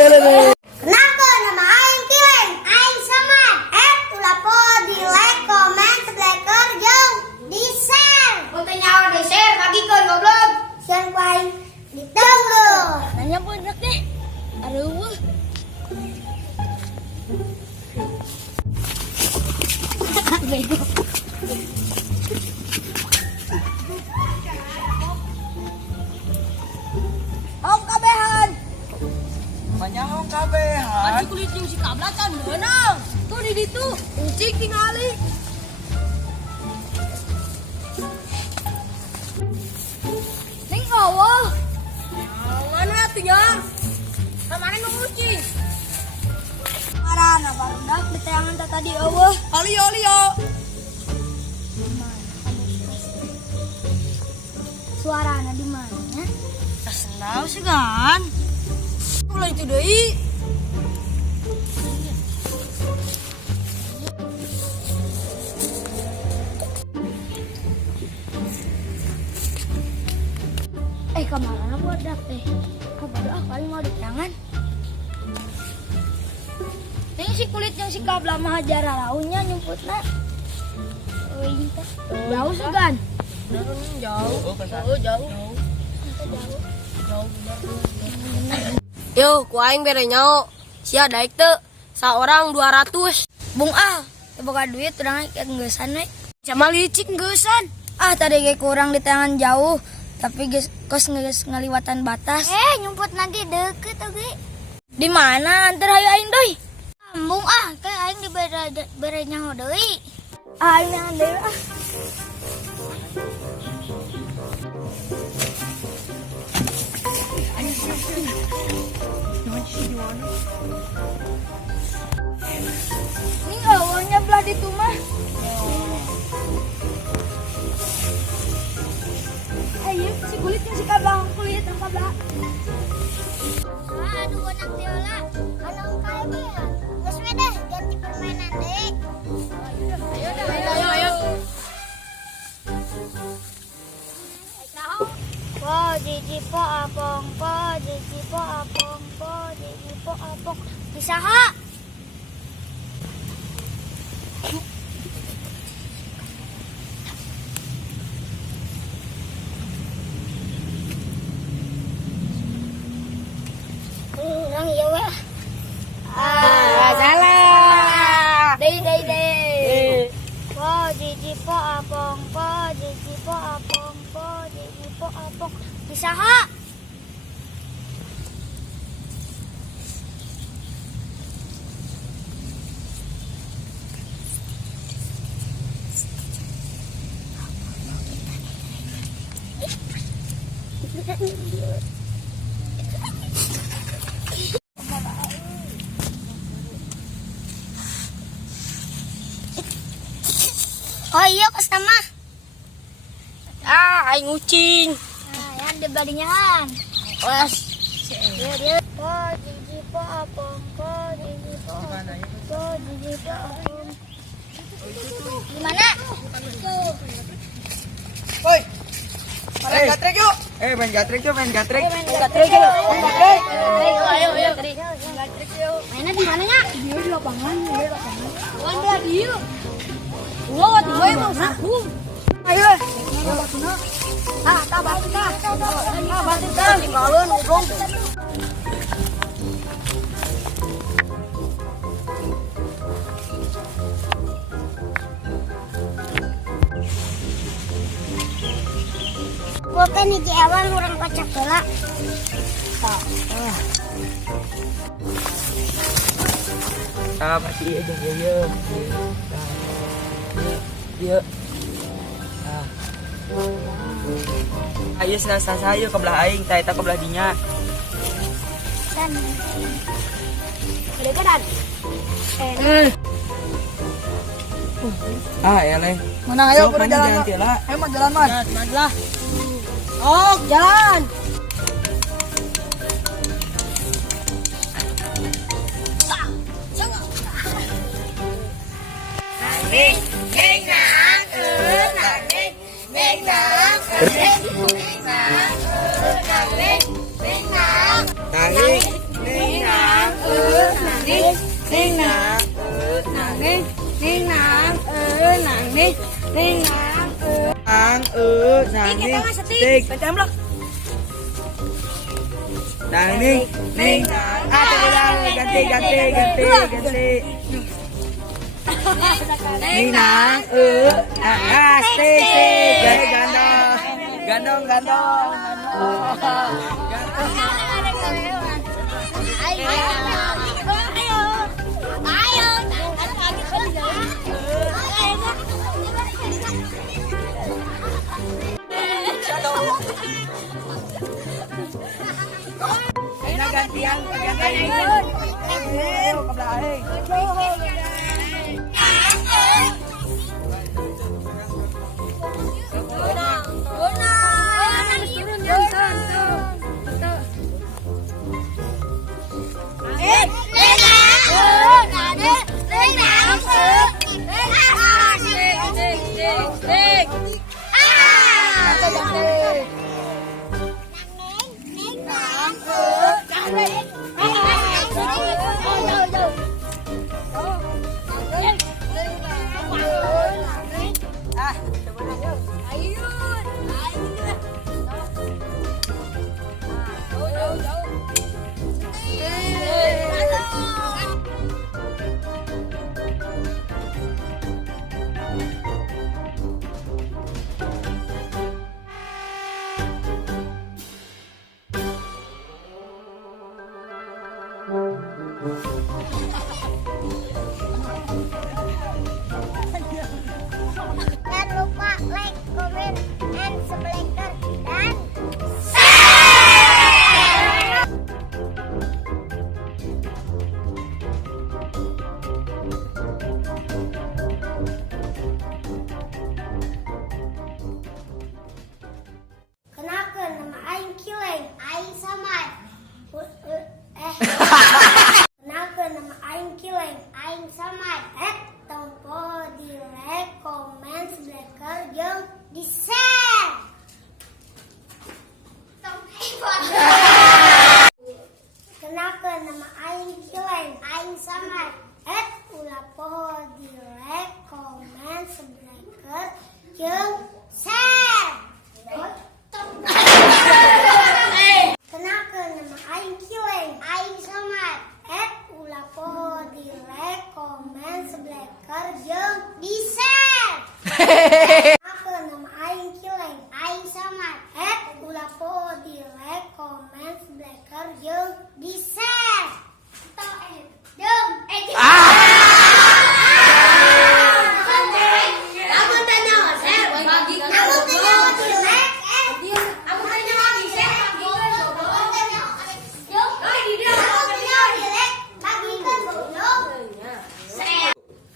Kenapa nama aing Kileng? Aing Samad. Ulah po di like, comment, subscribe, jeung di share. Untuk nyawa di share, bagikan goblok. Share ku aing ditunggu. Nanya banyak deh. Aduh. Bego. Om kabehan. Manyahong kabehan. Aji kulit yung si kablatan beunang. Tuh di ditu, ucik tingali. Ning awah. Mana atunya? Kamana nu ucik? Marana barudak di tayangan tadi eueuh. Olio. Suarana di mana? Tahu sih kan? Mulai itu deui. Kemana budak teh? Kabodoh kali mau di tangan. Ini si kulit yang si kabla mah jara launya nyumputna. Jauh segan. Jauh. Yo, ku aing bere nyao. Sia daek teu saorang 200. Bung boga duit urang geussan we. Sama licik geussan. Tadi ge kurang di tangan jauh. Tapi kos ngaliwatan batas. Nyumput nanti deket oge. Di mana antar hayu aing deui? Ambung kayak aing di bere nyaho deui. Aing yang deui Ini awalnya belah di rumah. Ayo, si kulit yang si kabang kulit yang kabang. Aduh anak Tiola, anak kayak geus we deh ganti permainan deh. Ayo. Po jiji po apong, po jiji po apong, po jiji po apong. Bisaha? Orang iya we. Salah. Dei. Po jiji po apong, po jiji po apong, po jiji po apong. Bisaha? Oh iya pas nama. Aing ucing. Yan di balingan. Wes. Dia. Po jiji po apong, po jiji po apong, po jiji po apong. Gimana? Woi. Main gatrek yuk. Main gatrek yuk. Ayo. Mainnya di mananya? Dia di lapangan. Wanda dia. Wah, tiba emang saku. Ayo. Batin tinggalin ngomong. Bukan nih Jawan orang kocak pula. Masih aja ya. Ayo sayo ke belah aing, eta ke belah dinya. Dan kedeketan. Eleh. Mana ayo Sok, udah mana jalan. jalan tila. Ayo mah jalan man. Lah. Oh, jalan. Tahi, Ning Ang sang ning tik. templok. Nang ning ning nang. Ulang ganti. Ning nang tik. Jadi gandong. Gantian kebelahing. Jangan lupa like, comment, and subscribe dan Kenalkan nama Aing Kileng, Aing Samad. Kenalkan nama Aing Kileng, Aing Samad. Tompo di like, komen, subscribe, jeung di share. Kenalkan nama Aing Kileng, Aing Samad. Ulah poho di like, komen, subscribe, jeung share. Kenalkan nama Aing Kileng, Aing Samad. Ulah poho di like, komen, subscribe, jeung di share. Kenalkan nama Aing Kileng, Aing Samad. Ulah poho di like, komen, subscribe, jeung di share.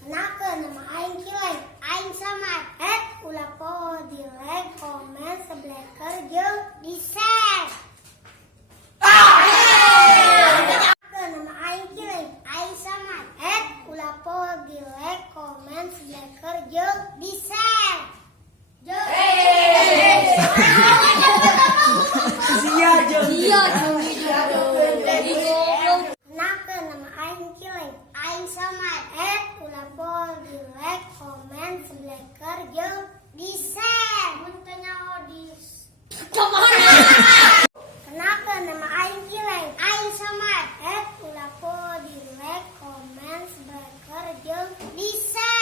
Kenalkan nama Aing Kileng, Aing Samad. Ulah poho di like, komen, subscribe, jeung di share. Kenalkan nama Aing Kileng, Aing Samad. Ulah poho di like, komen, subscribe, jeung di share. Kenalkan nama Aing Kileng, Aing Samad. Ulah poho di like, komen, subscribe, jeung di share. Kenalkan nama Aing Kileng, Aing Samad. Ulah poho di like, komen, subscribe, jeung di share.